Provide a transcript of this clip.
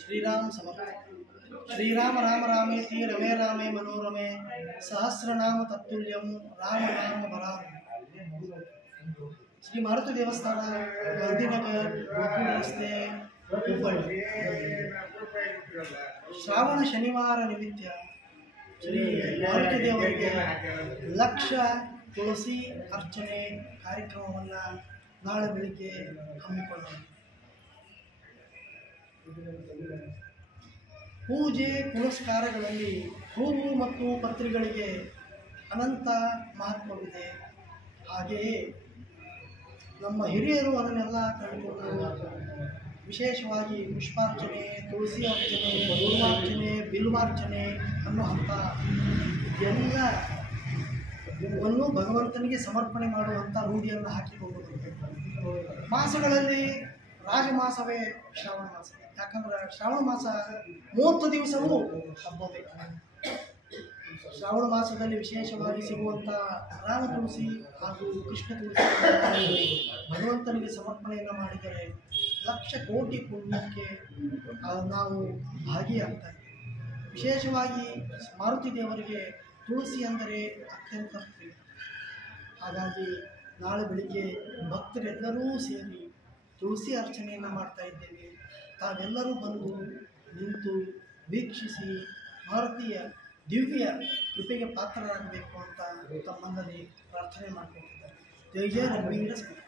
श्रीराम समर्थ। श्रीराम राम रामेति रमे रामे मनोरमे सहस्रनाम तत्तुल्यं राम नाम वरानने। श्री मारुति देवस्थान गांधीनगर ಗೋಕುಲ ರಸ್ತೆ ಹುಬ್ಬಳ್ಳಿ। ಶ್ರಾವಣ ಶನಿವಾರ ನಿಮಿತ್ತ ಶ್ರೀ ಮಾರುತಿ ದೇವರಿಗೆ ಲಕ್ಷ ತುಳಸಿ ಅರ್ಚನೆ ಕಾರ್ಯಕ್ರಮವನ್ನು ನಾಳೆ ಬೆಳಿಗ್ಗೆ ಹಮ್ಮಿಕೊಳ್ಳೋಣ। ಪೂಜೆ ಪುನಸ್ಕಾರಗಳಲ್ಲಿ ಹೂವು ಮತ್ತು ಪತ್ರಿಗಳಿಗೆ ಅನಂತ ಮಹತ್ವವಿದೆ। ಹಾಗೆಯೇ ನಮ್ಮ ಹಿರಿಯರು ಅದನ್ನೆಲ್ಲ ಕಂಡುಕೊಂಡು ವಿಶೇಷವಾಗಿ ಪುಷ್ಪಾರ್ಚನೆ, ತುಳಸಿ ಅರ್ಚನೆ, ಹೂವಾರ್ಚನೆ, ಬಿಲ್ವಾರ್ಚನೆ ಅನ್ನೋ ಹಂತ ಎಲ್ಲವನ್ನು ಭಗವಂತನಿಗೆ ಸಮರ್ಪಣೆ ಮಾಡುವಂಥ ರೂಢಿಯನ್ನು ಹಾಕಿಕೊಂಡು ಮಾಸಗಳಲ್ಲಿ ರಾಜಮಾಸವೇ ಶ್ರಾವಣ ಮಾಸ। ಯಾಕಂದ್ರೆ ಶ್ರಾವಣ ಮಾಸ 30 ದಿವಸವೂ ಹಬ್ಬವೇ। ಶ್ರಾವಣ ಮಾಸದಲ್ಲಿ ವಿಶೇಷವಾಗಿ ಸಿಗುವಂಥ ರಾಮ ತುಳಸಿ ಹಾಗೂ ಕೃಷ್ಣ ತುಳಸಿ ಭಗವಂತನಿಗೆ ಸಮರ್ಪಣೆಯನ್ನು ಮಾಡಿದರೆ ಲಕ್ಷ ಕೋಟಿ ಪುಣ್ಯಕ್ಕೆ ನಾವು ಭಾಗಿಯಾಗ್ತಾ ಇದ್ದೇವೆ। ವಿಶೇಷವಾಗಿ ಮಾರುತಿ ದೇವರಿಗೆ ತುಳಸಿ ಅಂದರೆ ಅತ್ಯಂತ ಪ್ರಿಯ। ಹಾಗಾಗಿ ನಾಳೆ ಬೆಳಿಗ್ಗೆ ಭಕ್ತರೆಲ್ಲರೂ ಸೇರಿ ತುಳಸಿ ಅರ್ಚನೆಯನ್ನು ಮಾಡ್ತಾ ಇದ್ದೇವೆ। ತಾವೆಲ್ಲರೂ ಬಂದು ನಿಂತು ವೀಕ್ಷಿಸಿ ಭಾರತೀಯ ದಿವ್ಯ ಕೃಪೆಗೆ ಪಾತ್ರರಾಗಬೇಕು ಅಂತ ತಮ್ಮಲ್ಲಿ ಪ್ರಾರ್ಥನೆ ಮಾಡಿಕೊಂಡಿದ್ದಾರೆ। ಜಯ ಜಯ ರಘುವೀರ ಸಮರ್ಥ।